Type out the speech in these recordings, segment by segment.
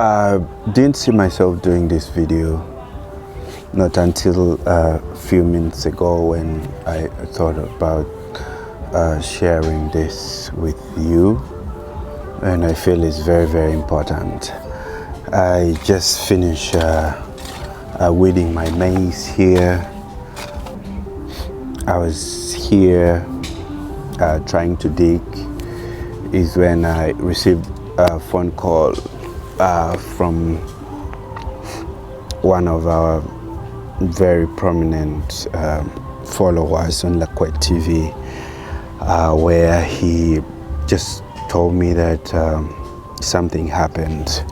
I didn't see myself doing this video not until a few minutes ago when I thought about sharing this with you, and I feel it's very important. I just finished weeding my maize here. I was here trying to dig is when I received a phone call from one of our very prominent followers on Lakwed TV, where he just told me that something happened.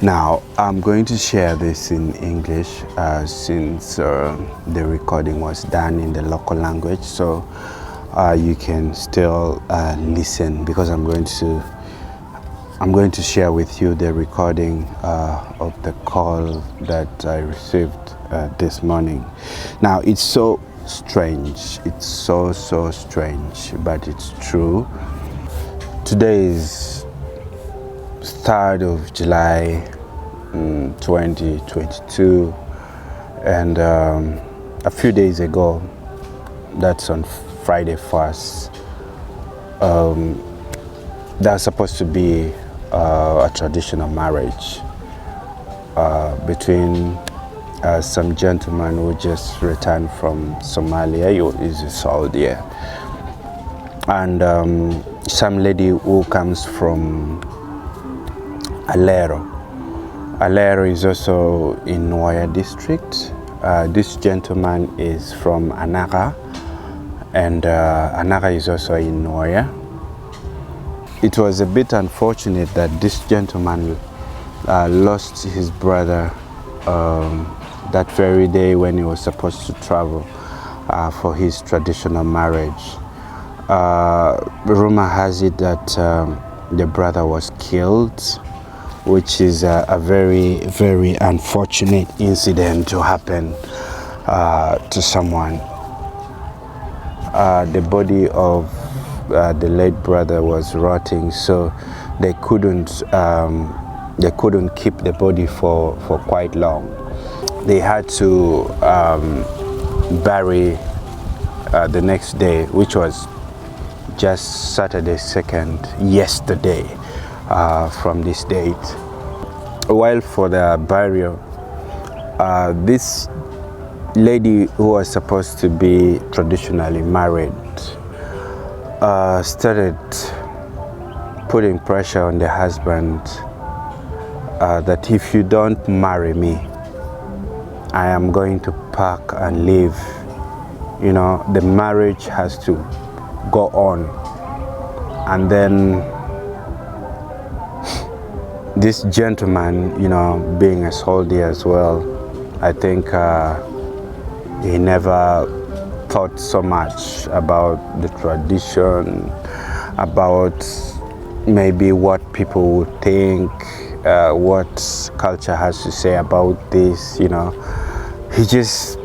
Now I'm going to share this in English since the recording was done in the local language, so you can still listen, because I'm going to share with you the recording of the call that I received this morning. Now it's so strange, it's so strange, but it's true. Today is 3rd of July 2022, and a few days ago, that's on Friday 1st, that's supposed to be a traditional marriage between some gentleman who just returned from Somalia, is a Saudi, and some lady who comes from Alero. Alero is also in Nwoya district. This gentleman is from Anaka, and Anaka is also in Nwoya. It was a bit unfortunate that this gentleman lost his brother that very day when he was supposed to travel for his traditional marriage. Rumor has it that the brother was killed, which is a very unfortunate incident to happen to someone. The body of the late brother was rotting, so they couldn't keep the body for quite long. They had to bury the next day, which was just Saturday 2nd, yesterday, from this date. While for the burial, this lady who was supposed to be traditionally married started putting pressure on the husband that if you don't marry me, I am going to pack and leave. You know, the marriage has to go on. And then this gentleman, you know, being a soldier as well, I think he never thought so much about the tradition, about maybe what people would think, what culture has to say about this, you know. He just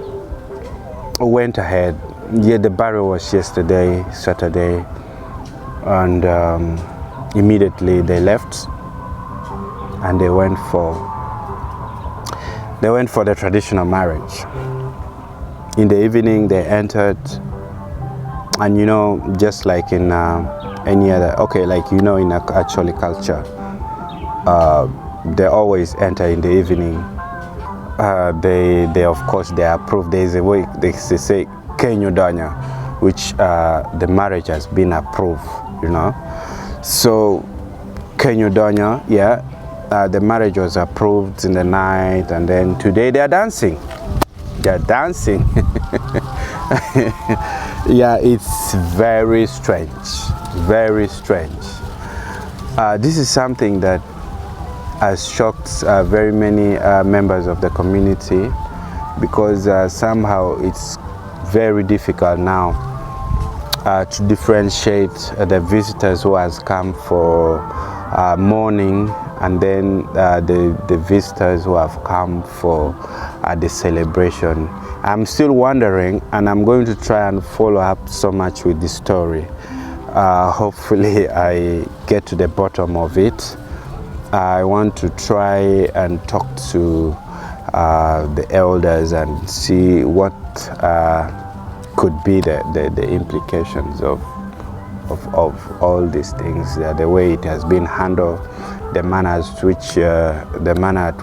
went ahead. Yeah, the burial was yesterday, Saturday, and immediately they left and they went for the traditional marriage. In the evening they entered, and you know, just like in any other, okay, like you know, in Acholi culture, they always enter in the evening. They of course they approve. There is a way they say Kenyo Danya, which the marriage has been approved, you know. So Kenyo Danya, yeah, the marriage was approved in the night, and then today they are dancing. They're dancing. Yeah, it's very strange, very strange. This is something that has shocked very many members of the community, because somehow it's very difficult now to differentiate the visitors who has come for mourning, and then the visitors who have come for the celebration. I'm still wondering, and I'm going to try and follow up so much with this story. Hopefully I get to the bottom of it. I want to try and talk to the elders and see what could be the implications of all these things, the way it has been handled, the manner at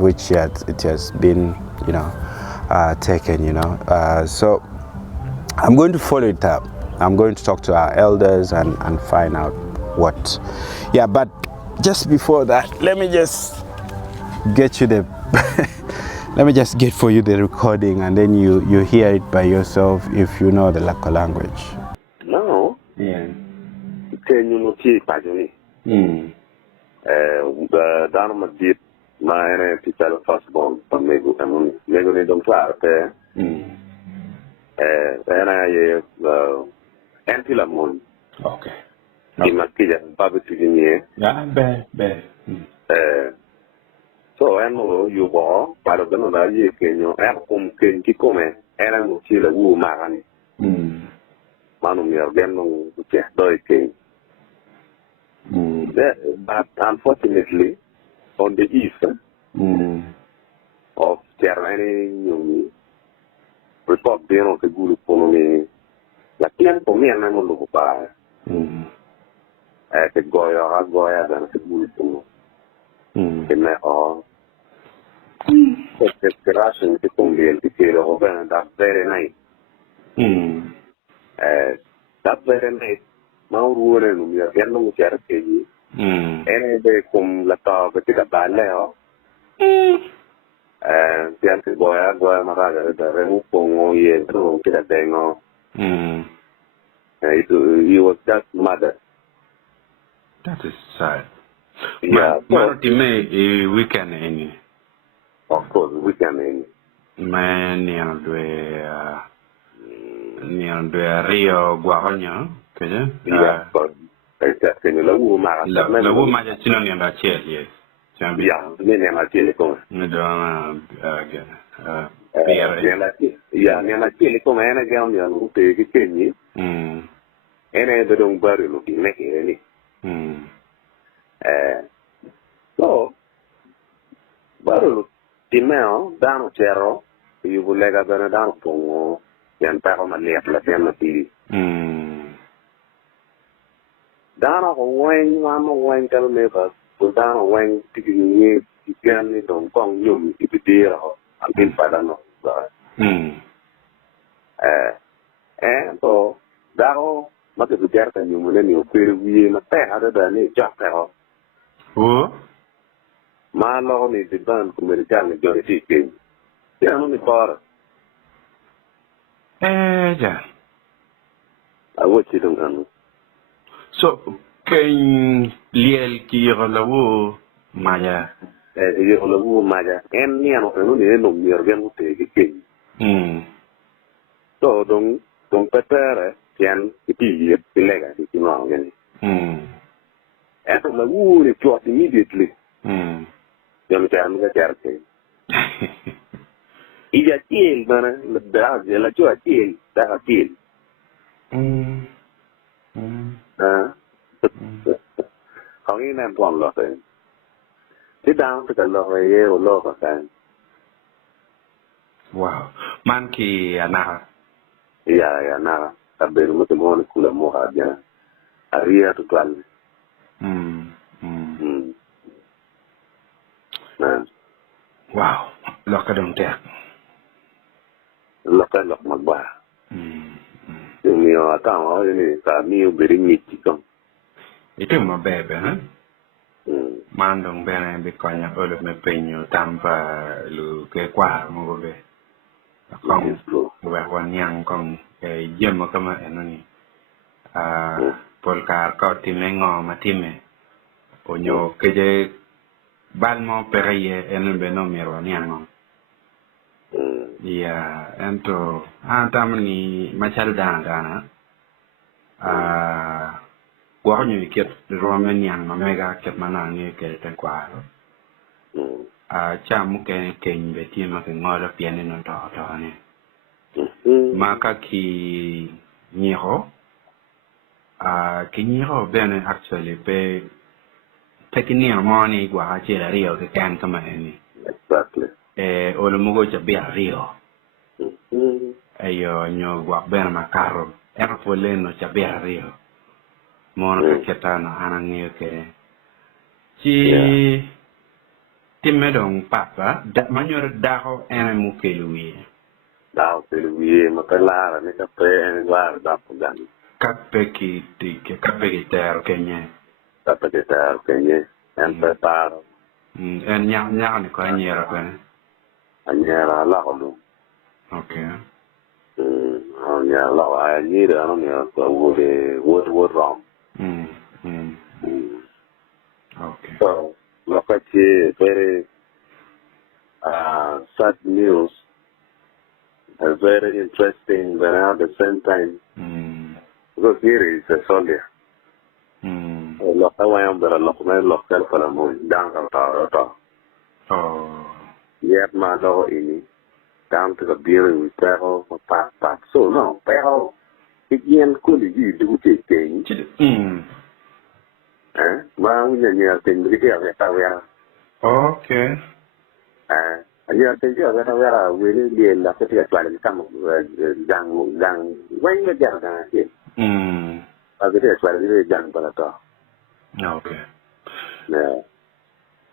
which it has been, taken, so I'm going to follow it up. I'm going to talk to our elders and find out what. Yeah, but just before that, let me just get you the let me just get for you the recording, and then you hear it by yourself if you know the Lakwa language. No. Yeah. Can you not keep me? Down my deep, my teacher firstborn, but maybe they don't try there. And I until a month. Okay. In my kid, Bobby to me. Yeah, bad. So I know you bought, but I don't know you can you have come can keep coming, and I will kill a woman. Manum, you have them no just king. But unfortunately, on the east of Terrani, report being on the good economy, la pian for me and I'm on the bar. At the Goya, than the good economy. In my all, the Russian people will be paid over, and that's very nice. That's very nice. Now, we are getting no charity. And they come la top to the ballet. Pianti Goya, Maraga, the Remupo, ye, to the Dango. He was just mother. That is sad. Yeah, May weekend any. of course, we can. Man, near Rio Guahonya, Yeah, but I said, can you love woman? the woman is in the chair, yes. Yeah, many are telecom. Yeah, Nana telecom, and again, you take it in me. And I don't bury looking, make it any. So, but female down zero, you will let a down for and parallel la family. Down a wing, one wing tell me, but go down a wing to you, you can don't come you, if you dear, I've been by the and so that all, not if you get a new millennial feel we in a pair other than it just out. Who? My law is the band from the majority king. They are only for Yeah. I watch it on. So, can Liel Kirolawu Maya? You on the woman, Maya, and near only no are going to take a king. So don't prepare can be the legacy to know again. And from the wood is shot immediately. Young can get everything. If you kill, man, the dog, you let you kill, that a kill. How you name one lot? Sit down to the lower year or lower time. Wow. Monkey Anaka. Yeah, now I've been with the one cooler more. Yeah, I rear to 12. Wow. Look at them there. Look at my bar. You know, I can't already meal very meat. Itu my baby, huh? Mandong bene because you all of me pay you tampa lu ke kwa mo be. Kong we wan yang kong e jemo kama enoni. Polka ka timengo matime. Onyo keje balmo pereye enu be no mero niango. Yeah, ento tamani machal dana. Kwa nyu ket romen yang mamega ket manani ke te kwa. Cham ke be tima ke ngora piane no to ne. Maka ki nyiro ki nyiro bene actually pe Pekini amoni gwa achira rio ke kan kama ni. Exactly. Olomugo cha bia rio. Ayo nyo gwa bena makaro. Era poleno cha bia rio. Mona ka ketano anangyo ke. Chi timedong papa manyor daho ene mukeluwi. Daho keluwi makala ni kape ene war dapo gan. Kapeki ter kenye. Kapeki ter kenye. En preparo. En nyang ni ko anyera ko. Anyera la ko. Okay. Anyera la anyera no ni ko wood rom. Okay. So, Lakwed very sad news, very interesting, but at the same time, because here is a soldier. Lakwed better local for the moon, down to yet my door in down to the building with peril for part. So, no, peril. Again, could you do this thing? Well, we are thing to get away. Okay. You think that we are really being the city of some gang when you get here. As it is very young, but okay. Yeah.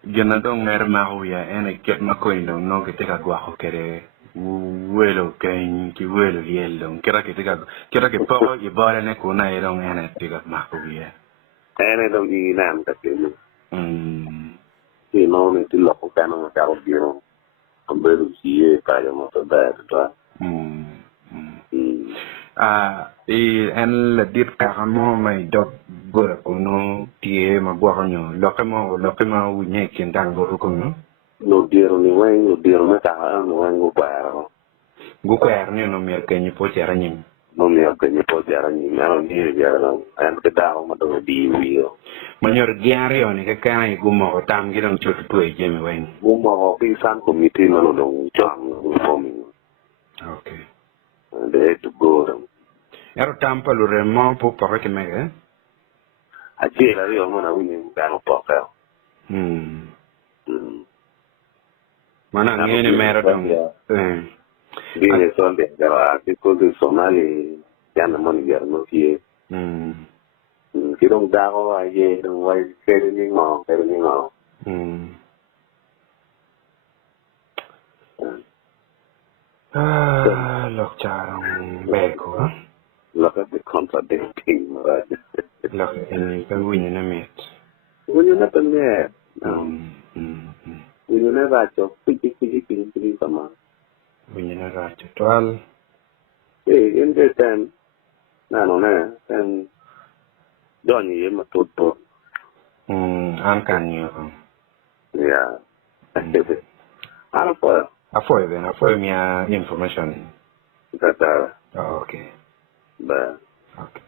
Gena dong mer mahuya ene ket makoindo no ke teka gwa kere welo ken ki welo yelo kera ke poro ki bale ne kuna edong ene teka mahuya Ene dong di nam ka tinu. Ti no ni ti loko kana ka ro biro. Ambelu siye ka yo mo ba ta. En la dit ka mo mai dot gora kono tie ma bwa nyo lokema u nye kindang go kono No diro ni wen no diro na ka no wen go ba. Gu kwer ni no mer kenyi po tera nyim. No mi ka ni po jara ni na ni ya no an ka da ma do di wi yo. Manyor diario ni ka kai gu mo tam gi dong chut tu e jemi wen. Gu mo pi san committee no do chang no mi. Okay. They had to go them. Ero tampa lu remo po pa ke mege. Achi la rio mo na wini ka no po ka. Mana ngene mera dong. Dine sonde gara because the Somali yana money gar no tie. Ki dong da ko ai dong wai kere ni ngo. Lok charong beko. Look at the contradicting, right? Lok ini kan wini na met. When you never met, when you never talk, pigi sama. Wini na racho tual. Hey, in the time, no, and don't you ma tutto. An kan yo. Yeah. Apa? Afoy mi information. Kata. Okay. Ba. Okay.